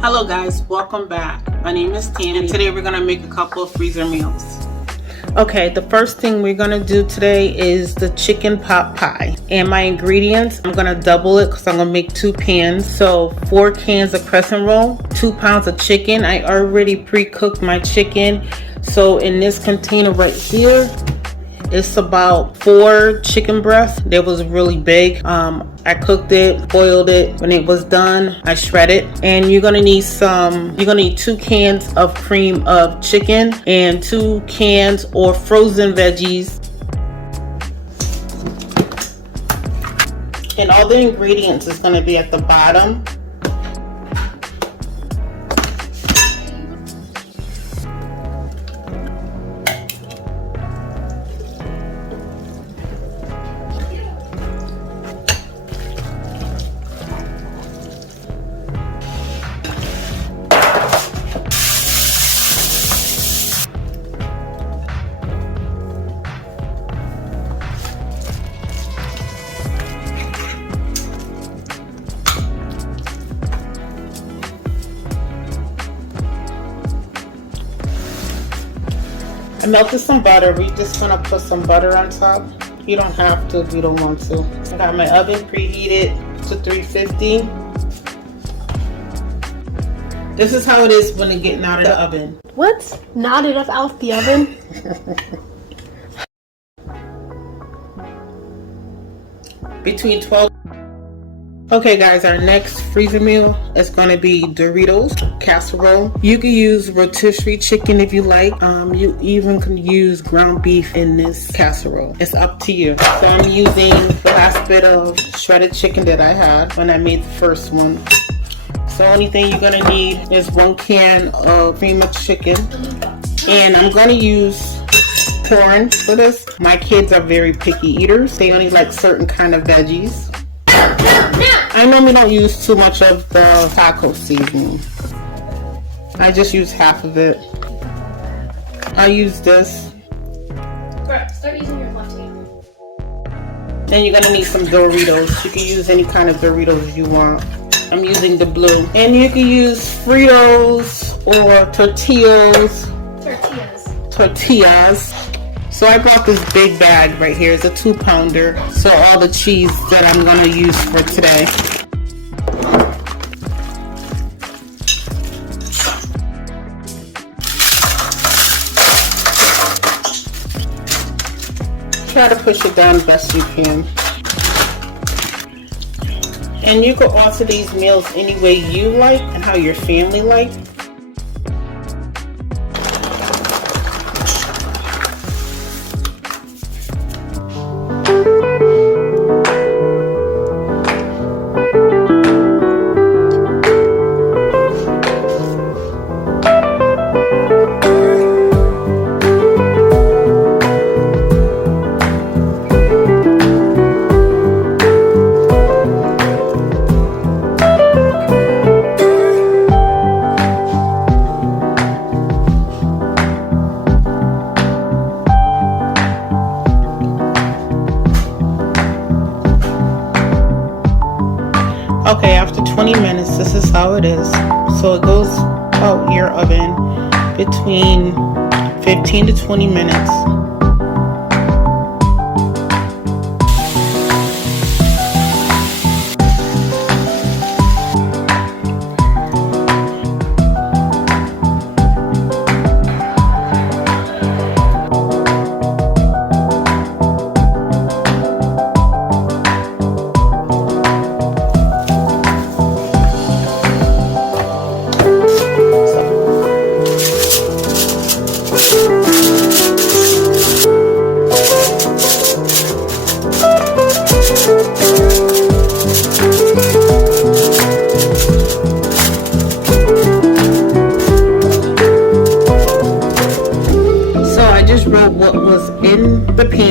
Hello guys, welcome back. My name is Tammy and today we're going to make a couple of freezer meals. Okay, the first thing we're going to do today is the chicken pot pie. And my ingredients, I'm going to double it because I'm going to make 2 pans. So 4 cans of crescent roll, 2 pounds of chicken. I already pre-cooked my chicken. So in this container right here, it's about 4 chicken breasts. They was really big. I cooked it, boiled it. When it was done, I shredded. And you're gonna need 2 cans of cream of chicken and 2 cans or frozen veggies. And all the ingredients is gonna be at the bottom. I melted some butter. We're just gonna put some butter on top. You don't have to if you don't want to. I got my oven preheated to 350. This is how it is when it's getting out of the oven. What? Not enough out the oven? Between 12. Okay guys, our next freezer meal is going to be Doritos casserole. You can use rotisserie chicken if you like. You even can use ground beef in this casserole. It's up to you. So I'm using the last bit of shredded chicken that I had when I made the first one. So the only thing you're going to need is 1 can of cream of chicken. And I'm going to use corn for this. My kids are very picky eaters. They only like certain kind of veggies. I normally don't use too much of the taco seasoning. I just use half of it. I use this. Start using your left hand. Then you're gonna need some Doritos. You can use any kind of Doritos you want. I'm using the blue. And you can use Fritos or tortillas. Tortillas. So I brought this big bag right here. It's a 2-pounder. So all the cheese that I'm gonna use for today. Try to push it down best you can. And you can alter these meals any way you like and how your family like. Okay, after 20 minutes, this is how it is. So it goes out your oven between 15 to 20 minutes. what was in the pan